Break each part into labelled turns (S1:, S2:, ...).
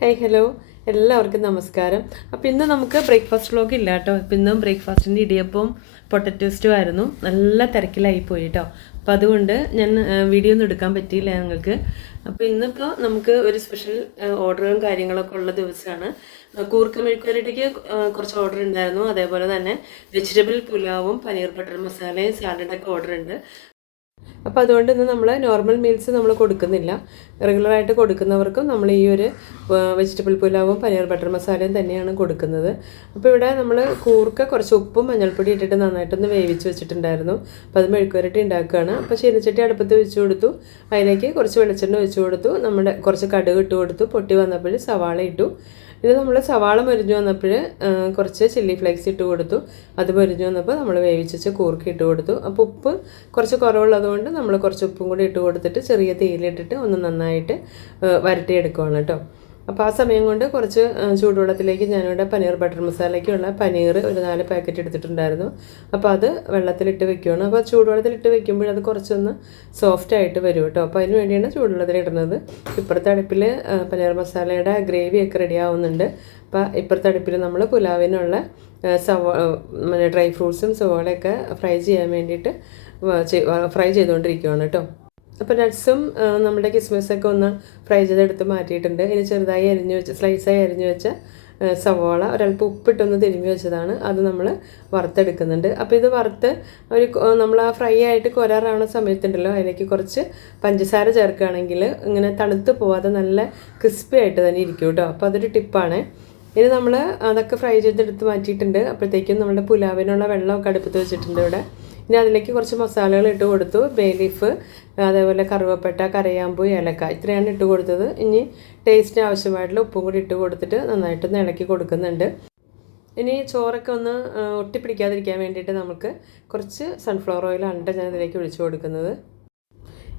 S1: Hey hello എല്ലാവർക്കും നമസ്കാരം. അപ്പോൾ ഇന്ന് നമുക്ക് ബ്രേക്ക്ഫാസ്റ്റ് വ്ളോഗ് ഇല്ല കേട്ടോ. അപ്പോൾ ഇന്നും ബ്രേക്ക്ഫാസ്റ്റിന്റെ ഇടിയപ്പവും പൊട്ടറ്റോ സ്റ്റൂ ആയിരുന്നു. നല്ല തിരക്കിലായി പോയി കേട്ടോ. അപ്പം അതുകൊണ്ട് ഞാൻ വീഡിയോ ഒന്നും എടുക്കാൻ പറ്റിയില്ല ഞങ്ങൾക്ക്. അപ്പോൾ ഇന്നിപ്പോൾ നമുക്ക് ഒരു സ്പെഷ്യൽ ഓർഡറും കാര്യങ്ങളൊക്കെ ഉള്ള ദിവസമാണ്. കൂർക്ക മെഴുക്കുവരട്ടിക്ക് കുറച്ച് ഓർഡർ ഉണ്ടായിരുന്നു. അതേപോലെ തന്നെ വെജിറ്റബിൾ പുലാവും പനീർ ബട്ടർ മസാലയും സാലഡൊക്കെ ഓർഡർ ഉണ്ട്. അപ്പോൾ അതുകൊണ്ട് ഇന്ന് നമ്മൾ നോർമൽ മീൽസ് നമ്മൾ കൊടുക്കുന്നില്ല. റെഗുലറായിട്ട് കൊടുക്കുന്നവർക്കും നമ്മൾ ഈ ഒരു വെജിറ്റബിൾ പുലാവും പനീർ ബട്ടർ മസാലയും തന്നെയാണ് കൊടുക്കുന്നത്. അപ്പോൾ ഇവിടെ നമ്മൾ കൂർക്ക കുറച്ച് ഉപ്പും മഞ്ഞൾപ്പൊടി ഇട്ടിട്ട് നന്നായിട്ടൊന്ന് വേവിച്ച് വെച്ചിട്ടുണ്ടായിരുന്നു. അപ്പോൾ അത് മെഴുക്കുവരട്ടി ഉണ്ടാക്കുകയാണ്. അപ്പോൾ ചീനച്ചട്ടി അടുപ്പത്ത് വെച്ച് കൊടുത്തു. അതിലേക്ക് കുറച്ച് വെളിച്ചെണ്ണ വെച്ച് കൊടുത്തു. നമ്മുടെ കുറച്ച് കടുക് ഇട്ട് കൊടുത്തു. പൊട്ടി വന്നപ്പോൾ സവാള ഇട്ടു. ഇത് നമ്മൾ സവാള മരിഞ്ഞു വന്നപ്പോൾ കുറച്ച് ചില്ലി ഫ്ലേക്സ് ഇട്ട് കൊടുത്തു. അത് മരിഞ്ഞു വന്നപ്പോൾ നമ്മൾ വേവിച്ച് കൂർക്കി ഇട്ട് കൊടുത്തു. അപ്പോൾ ഉപ്പ് കുറച്ച് കുറവുള്ളതുകൊണ്ട് നമ്മൾ കുറച്ച് ഉപ്പും കൂടി ഇട്ട് കൊടുത്തിട്ട് ചെറിയ തീയിലിട്ടിട്ട് ഒന്ന് നന്നായിട്ട് വരട്ടിയെടുക്കുകയാണ് കേട്ടോ. അപ്പോൾ ആ സമയം കൊണ്ട് കുറച്ച് ചൂടുവെള്ളത്തിലേക്ക് ഞാനിവിടെ പനീർ ബട്ടർ മസാലയ്ക്കുള്ള പനീർ ഒരു നാല് പാക്കറ്റ് എടുത്തിട്ടുണ്ടായിരുന്നു. അപ്പോൾ അത് വെള്ളത്തിലിട്ട് വെക്കുകയാണ് അപ്പോൾ ചൂടുവെള്ളത്തിലിട്ട് വെക്കുമ്പോൾ അത് കുറച്ചൊന്ന് സോഫ്റ്റ് ആയിട്ട് വരും കേട്ടോ. അപ്പോൾ അതിന് വേണ്ടിയാണ് ചൂടുവെള്ളത്തിൽ ഇടുന്നത്. ഇപ്പുറത്തെ അടുപ്പിൽ പനീർ മസാലയുടെ ഗ്രേവിയൊക്കെ റെഡി ആവുന്നുണ്ട്. അപ്പോൾ ഇപ്പുറത്തെ അടുപ്പിൽ നമ്മൾ പുലാവിനുള്ള സവോ ഡ്രൈ ഫ്രൂട്ട്സും സവോളയൊക്കെ ഫ്രൈ ചെയ്യാൻ വേണ്ടിയിട്ട് ഫ്രൈ ചെയ്തുകൊണ്ടിരിക്കുകയാണ് കേട്ടോ. അപ്പോൾ നട്ട്സും നമ്മുടെ കിസ്മിസൊക്കെ ഒന്ന് ഫ്രൈ ചെയ്തെടുത്ത് മാറ്റിയിട്ടുണ്ട്. ഇനി ചെറുതായി അരിഞ്ഞു വെച്ച് സ്ലൈസായി അരിഞ്ഞു വെച്ച സവോള ഒരല്പം ഉപ്പിട്ടൊന്ന് തിരുമ്മി വെച്ചതാണ്. അത് നമ്മൾ വറുത്തെടുക്കുന്നുണ്ട്. അപ്പോൾ ഇത് വറുത്ത് ഒരു നമ്മൾ ആ ഫ്രൈ ആയിട്ട് കൊരാറാവുന്ന സമയത്തുണ്ടല്ലോ അതിലേക്ക് കുറച്ച് പഞ്ചസാര ചേർക്കുകയാണെങ്കിൽ ഇങ്ങനെ തണുത്ത് പോവാതെ നല്ല ക്രിസ്പി ആയിട്ട് തന്നെ ഇരിക്കും കേട്ടോ അപ്പോൾ അതൊരു ടിപ്പാണ്. ഇനി നമ്മൾ അതൊക്കെ ഫ്രൈ ചെയ്തെടുത്ത് മാറ്റിയിട്ടുണ്ട്. അപ്പോഴത്തേക്കും നമ്മുടെ പുലാവിനുള്ള വെള്ളമൊക്കെ അടുപ്പത്ത് വെച്ചിട്ടുണ്ട് ഇവിടെ. ഇനി അതിലേക്ക് കുറച്ച് മസാലകൾ ഇട്ട് കൊടുത്തു. ബേ ലീഫ് അതേപോലെ കറുവപ്പട്ട കറിയാമ്പു ഏലക്ക ഇത്രയാണ് ഇട്ട് കൊടുത്തത്. ഇനി ടേസ്റ്റിന് ആവശ്യമായിട്ടുള്ള ഉപ്പും കൂടി ഇട്ട് കൊടുത്തിട്ട് നന്നായിട്ടൊന്ന് ഇളക്കി കൊടുക്കുന്നുണ്ട്. ഇനി ചോറൊക്കെ ഒന്ന് ഒട്ടിപ്പിടിക്കാതിരിക്കാൻ വേണ്ടിയിട്ട് നമുക്ക് കുറച്ച് സൺഫ്ലവർ ഓയിലാണ് ഞാൻ ഇതിലേക്ക് ഒഴിച്ചു കൊടുക്കുന്നത്.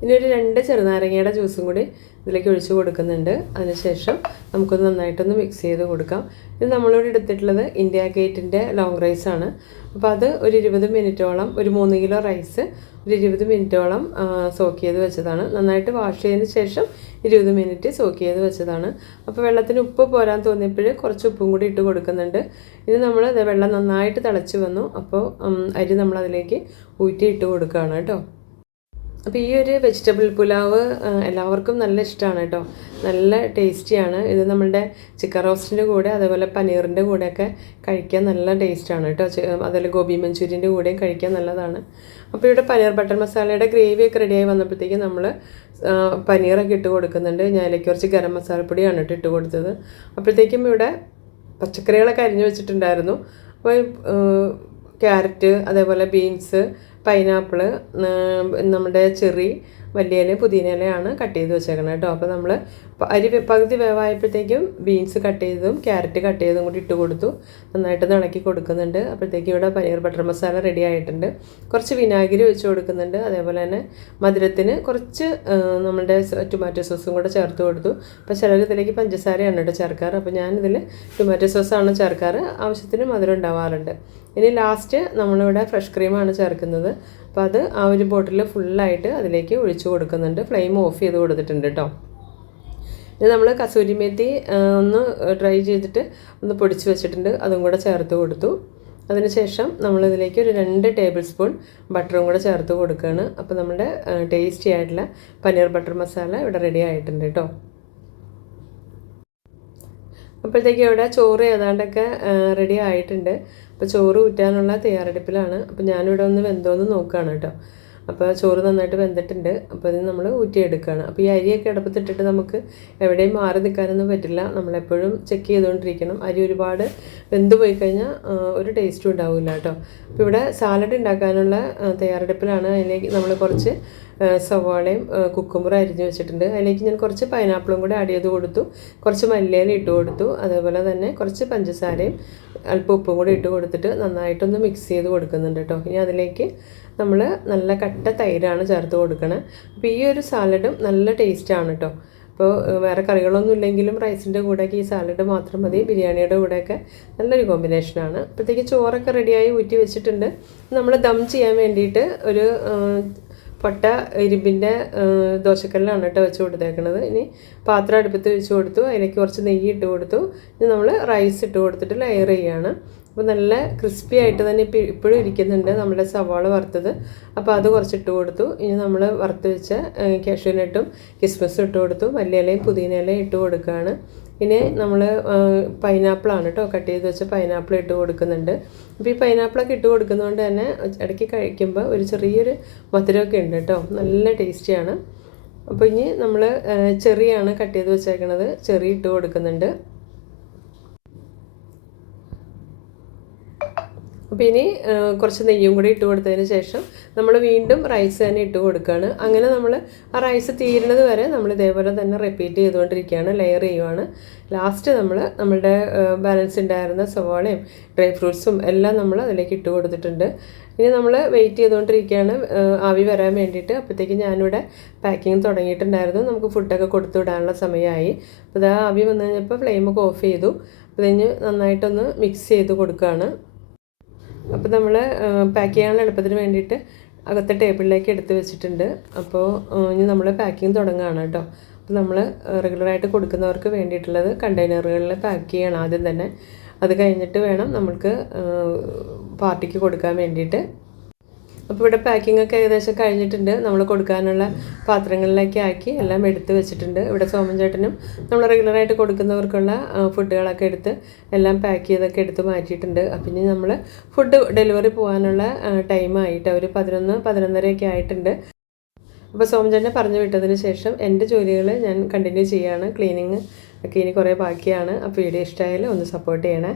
S1: ഇനി ഒരു രണ്ട് ചെറുനാരങ്ങയുടെ ജ്യൂസും കൂടി ഇതിലേക്ക് ഒഴിച്ച് കൊടുക്കുന്നുണ്ട്. അതിനുശേഷം നമുക്കൊന്ന് നന്നായിട്ടൊന്ന് മിക്സ് ചെയ്ത് കൊടുക്കാം. ഇത് നമ്മളിവിടെ എടുത്തിട്ടുള്ളത് ഇന്ത്യ ഗേറ്റിന്റെ ലോങ് റൈസ് ആണ്. അപ്പോൾ അത് ഒരു ഇരുപത് മിനിറ്റോളം ഒരു മൂന്ന് കിലോ റൈസ് ഒരു ഇരുപത് മിനിറ്റോളം സോക്ക് ചെയ്ത് വെച്ചതാണ്. നന്നായിട്ട് വാഷ് ചെയ്തതിന് ശേഷം ഇരുപത് മിനിറ്റ് സോക്ക് ചെയ്ത് വെച്ചതാണ്. അപ്പോൾ വെള്ളത്തിന് ഉപ്പ് പോരാൻ തോന്നിയപ്പോൾ കുറച്ച് ഉപ്പും കൂടി ഇട്ട് കൊടുക്കുന്നുണ്ട്. ഇനി നമ്മൾ വെള്ളം നന്നായിട്ട് തിളച്ച് വന്നു. അപ്പോൾ അരി നമ്മൾ അതിലേക്ക് ഊറ്റി ഇട്ട് കൊടുക്കുകയാണ് കേട്ടോ. അപ്പോൾ ഈ ഒരു വെജിറ്റബിൾ പുലാവ് എല്ലാവർക്കും നല്ല ഇഷ്ടമാണ് കേട്ടോ നല്ല ടേസ്റ്റിയാണ് ഇത് നമ്മളുടെ ചിക്കൻ റോസ്റ്റിന്റെ കൂടെ അതേപോലെ പനീറിന്റെ കൂടെയൊക്കെ കഴിക്കാൻ നല്ല ടേസ്റ്റാണ് കേട്ടോ അതുപോലെ ഗോബി മഞ്ചൂരിയന്റെ കൂടെയും കഴിക്കാൻ നല്ലതാണ്. അപ്പോൾ ഇവിടെ പനീർ ബട്ടർ മസാലയുടെ ഗ്രേവിയൊക്കെ റെഡിയായി വന്നപ്പോഴത്തേക്കും നമ്മൾ പനീറൊക്കെ ഇട്ട് കൊടുക്കുന്നുണ്ട്. ഞാൻ ഇതിലേക്ക് കുറച്ച് ഗരം മസാലപ്പൊടിയാണ് കേട്ടോ ഇട്ട് കൊടുത്തത്. അപ്പോഴത്തേക്കും ഇവിടെ പച്ചക്കറികളൊക്കെ അരിഞ്ഞു വെച്ചിട്ടുണ്ടായിരുന്നു. അപ്പോൾ ക്യാരറ്റ് അതേപോലെ ബീൻസ് പൈനാപ്പിൾ നമ്മുടെ ചെറി വലിയ പുതിന ഇലയാണ് കട്ട് ചെയ്ത് വെച്ചേക്കണം കേട്ടോ. അപ്പോൾ നമ്മൾ അരി പകുതി വേവായപ്പോഴത്തേക്കും ബീൻസ് കട്ട് ചെയ്തതും ക്യാരറ്റ് കട്ട് ചെയ്തതും കൂടി ഇട്ട് കൊടുത്തു. നന്നായിട്ട് ഇളക്കി കൊടുക്കുന്നുണ്ട്. അപ്പോഴത്തേക്കും ഇവിടെ പനീർ ബട്ടർ മസാല റെഡി ആയിട്ടുണ്ട്. കുറച്ച് വിനാഗിരി വെച്ച് കൊടുക്കുന്നുണ്ട്. അതേപോലെ തന്നെ മധുരത്തിന് കുറച്ച് നമ്മുടെ ടൊമാറ്റോ സോസും കൂടെ ചേർത്ത് കൊടുത്തു. അപ്പോൾ ചിലർ ഇതിലേക്ക് പഞ്ചസാരയാണ് കേട്ടോ ചേർക്കാറ്. അപ്പോൾ ഞാനിതിൽ ടൊമാറ്റോ സോസാണ് ചേർക്കാറ്. ആവശ്യത്തിന് മധുരം ഉണ്ടാവാറുണ്ട്. ഇനി ലാസ്റ്റ് നമ്മളിവിടെ ഫ്രഷ് ക്രീമാണ് ചേർക്കുന്നത്. അപ്പോൾ അത് ആ ഒരു ബോട്ടിൽ ഫുള്ളായിട്ട് അതിലേക്ക് ഒഴിച്ചു കൊടുക്കുന്നുണ്ട്. ഫ്ലെയിം ഓഫ് ചെയ്ത് കൊടുത്തിട്ടുണ്ട് കേട്ടോ ഇനി നമ്മൾ കസൂരി മേത്തി ഒന്ന് ഡ്രൈ ചെയ്തിട്ട് ഒന്ന് പൊടിച്ച് വെച്ചിട്ടുണ്ട്. അതും കൂടെ ചേർത്ത് കൊടുത്തു. അതിനുശേഷം നമ്മളിതിലേക്ക് ഒരു രണ്ട് ടേബിൾ സ്പൂൺ ബട്ടറും കൂടെ ചേർത്ത് കൊടുക്കുകയാണ് അപ്പോൾ നമ്മുടെ ടേസ്റ്റി ആയിട്ടുള്ള പനീർ ബട്ടർ മസാല ഇവിടെ റെഡി ആയിട്ടുണ്ട് കേട്ടോ അപ്പോഴത്തേക്കും ഇവിടെ ചോറ് ഏതാണ്ടൊക്കെ റെഡി ആയിട്ടുണ്ട്. അപ്പോൾ ചോറ് ഊറ്റാനുള്ള തയ്യാറെടുപ്പിലാണ്. അപ്പോൾ ഞാനിവിടെ ഒന്ന് വെന്തോന്ന് നോക്കുകയാണ് കേട്ടോ. അപ്പോൾ ചോറ് നന്നായിട്ട് വെന്തിട്ടുണ്ട്. അപ്പോൾ ഇത് നമ്മൾ ഊറ്റിയെടുക്കുകയാണ് അപ്പോൾ ഈ അരിയൊക്കെ അടുപ്പത്തിട്ടിട്ട് നമുക്ക് എവിടെയും മാറി നിൽക്കാനൊന്നും പറ്റില്ല. നമ്മളെപ്പോഴും ചെക്ക് ചെയ്തുകൊണ്ടിരിക്കണം. അരി ഒരുപാട് വെന്ത് പോയി കഴിഞ്ഞാൽ ഒരു ടേസ്റ്റും ഉണ്ടാവില്ല കേട്ടോ. അപ്പോൾ ഇവിടെ സാലഡ് ഉണ്ടാക്കാനുള്ള തയ്യാറെടുപ്പിലാണ്. അതിലേക്ക് നമ്മൾ കുറച്ച് സവാളയും കുക്കുമ്പറും അരിഞ്ഞ് വെച്ചിട്ടുണ്ട്. അതിലേക്ക് ഞാൻ കുറച്ച് പൈനാപ്പിളും കൂടി ആഡ് ചെയ്ത് കൊടുത്തു. കുറച്ച് മല്ലിയില ഇട്ട് കൊടുത്തു. അതേപോലെ തന്നെ കുറച്ച് പഞ്ചസാരയും അല്പം ഉപ്പും കൂടി ഇട്ട് കൊടുത്തിട്ട് നന്നായിട്ടൊന്ന് മിക്സ് ചെയ്ത് കൊടുക്കുന്നുണ്ട് കേട്ടോ. ഇനി അതിലേക്ക് നമ്മൾ നല്ല കട്ട തൈരാണ് ചേർത്ത് കൊടുക്കണത് അപ്പോൾ ഈ ഒരു സാലഡും നല്ല ടേസ്റ്റാണ് കേട്ടോ അപ്പോൾ വേറെ കറികളൊന്നും ഇല്ലെങ്കിലും റൈസിന്റെ കൂടെയൊക്കെ ഈ സാലഡ് മാത്രം മതി ബിരിയാണിയുടെ കൂടെയൊക്കെ നല്ലൊരു കോമ്പിനേഷനാണ് അപ്പോഴത്തേക്ക് ചോറൊക്കെ റെഡിയായി ഊറ്റി വെച്ചിട്ടുണ്ട്. നമ്മൾ ദം ചെയ്യാൻ വേണ്ടിയിട്ട് ഒരു പൊട്ട ഇരുമ്പിന്റെ ദോശക്കല്ലാണ് കേട്ടോ വെച്ച് കൊടുത്തേക്കുന്നത് ഇനി പാത്രം അടുപ്പത്ത് വെച്ച് കൊടുത്തു അതിലേക്ക് കുറച്ച് നെയ്യ് ഇട്ട് കൊടുത്തു. ഇനി നമ്മൾ റൈസ് ഇട്ട് കൊടുത്തിട്ട് ലെയർ ചെയ്യുകയാണ് അപ്പോൾ നല്ല ക്രിസ്പി ആയിട്ട് തന്നെ ഇപ്പോൾ ഇപ്പോഴും ഇരിക്കുന്നുണ്ട് നമ്മുടെ സവാള വറുത്തത്. അപ്പോൾ അത് കുറച്ച് ഇട്ട് കൊടുത്തു. ഇനി നമ്മൾ വറുത്ത് വെച്ച കാഷ്യൂനട്ടും കിസ്മസും ഇട്ട് കൊടുത്തു. മല്ലി ഇലയും പുതിയ ഇലയും ഇട്ട് കൊടുക്കുകയാണ്. ഇനി നമ്മൾ പൈനാപ്പിളാണ് കേട്ടോ കട്ട് ചെയ്ത് വെച്ച പൈനാപ്പിൾ ഇട്ട് കൊടുക്കുന്നുണ്ട്. അപ്പോൾ ഈ പൈനാപ്പിളൊക്കെ ഇട്ട് കൊടുക്കുന്നതുകൊണ്ട് തന്നെ ഇടയ്ക്ക് കഴിക്കുമ്പോൾ ഒരു ചെറിയൊരു മധുരമൊക്കെ ഉണ്ട് കേട്ടോ നല്ല ടേസ്റ്റിയാണ് അപ്പോൾ ഇനി നമ്മൾ ചെറിയാണ് കട്ട് ചെയ്ത് വെച്ചേക്കണത്. ചെറി ഇട്ട് കൊടുക്കുന്നുണ്ട്. അപ്പോൾ ഇനി കുറച്ച് നെയ്യും കൂടി ഇട്ട് കൊടുത്തതിന് ശേഷം നമ്മൾ വീണ്ടും റൈസ് തന്നെ ഇട്ട് കൊടുക്കുകയാണ് അങ്ങനെ നമ്മൾ ആ റൈസ് തീരുന്നത് വരെ നമ്മൾ ഇതേപോലെ തന്നെ റിപ്പീറ്റ് ചെയ്തുകൊണ്ടിരിക്കുകയാണ് ലെയർ ചെയ്യുവാണ്. ലാസ്റ്റ് നമ്മൾ നമ്മളുടെ ബാലൻസ് ഉണ്ടായിരുന്ന സവാളയും ഡ്രൈ ഫ്രൂട്ട്സും എല്ലാം നമ്മൾ അതിലേക്ക് ഇട്ട് കൊടുത്തിട്ടുണ്ട്. ഇനി നമ്മൾ വെയിറ്റ് ചെയ്തുകൊണ്ടിരിക്കുകയാണ് ആവി വരാൻ വേണ്ടിയിട്ട്. അപ്പോഴത്തേക്ക് ഞാനിവിടെ പാക്കിങ് തുടങ്ങിയിട്ടുണ്ടായിരുന്നു. നമുക്ക് ഫുഡൊക്കെ കൊടുത്തു വിടാനുള്ള സമയമായി. അപ്പോൾ ഇതാ ആവി വന്നു കഴിഞ്ഞപ്പോൾ ഫ്ലെയിമൊക്കെ ഓഫ് ചെയ്തു. അപ്പോൾ കഴിഞ്ഞ് നന്നായിട്ടൊന്ന് മിക്സ് ചെയ്ത് കൊടുക്കുകയാണ് അപ്പോൾ നമ്മൾ പാക്ക് ചെയ്യാനുള്ള എളുപ്പത്തിന് വേണ്ടിയിട്ട് അകത്തെ ടേബിളിലേക്ക് എടുത്ത് വെച്ചിട്ടുണ്ട്. അപ്പോൾ ഇനി നമ്മൾ പാക്കിങ് തുടങ്ങുകയാണ് കേട്ടോ. അപ്പോൾ നമ്മൾ റെഗുലറായിട്ട് കൊടുക്കുന്നവർക്ക് വേണ്ടിയിട്ടുള്ളത് കണ്ടെയ്നറുകളിൽ പാക്ക് ചെയ്യണം ആദ്യം തന്നെ. അത് കഴിഞ്ഞിട്ട് വേണം നമ്മൾക്ക് പാർട്ടിക്ക് കൊടുക്കാൻ വേണ്ടിയിട്ട് അപ്പോൾ ഇവിടെ പാക്കിംഗ് ഒക്കെ ഏകദേശം കഴിഞ്ഞിട്ടുണ്ട്. നമ്മൾ കൊടുക്കാനുള്ള പാത്രങ്ങളിലേക്ക് ആക്കി എല്ലാം എടുത്ത് വെച്ചിട്ടുണ്ട്. ഇവിടെ സോമൻ ചേട്ടനും നമ്മൾ റെഗുലറായിട്ട് കൊടുക്കുന്നവർക്കുള്ള ഫുഡുകളൊക്കെ എടുത്ത് എല്ലാം പാക്ക് ചെയ്തൊക്കെ എടുത്ത് മാറ്റിയിട്ടുണ്ട്. അപ്പം ഇനി നമ്മൾ ഫുഡ് ഡെലിവറി പോകാനുള്ള ടൈമായിട്ട് ഒരു പതിനൊന്ന് പതിനൊന്നരയൊക്കെ ആയിട്ടുണ്ട്. അപ്പോൾ സോമൻ ചേട്ടനെ പറഞ്ഞു വിട്ടതിന് ശേഷം എന്റെ ജോലികൾ ഞാൻ കണ്ടിന്യൂ ചെയ്യുകയാണ് ക്ലീനിങ് ഒക്കെ ഇനി കുറേ ബാക്കിയാണ്. അപ്പോൾ വീഡിയോ ഇഷ്ടമായാലും ഒന്ന് സപ്പോർട്ട് ചെയ്യണേ.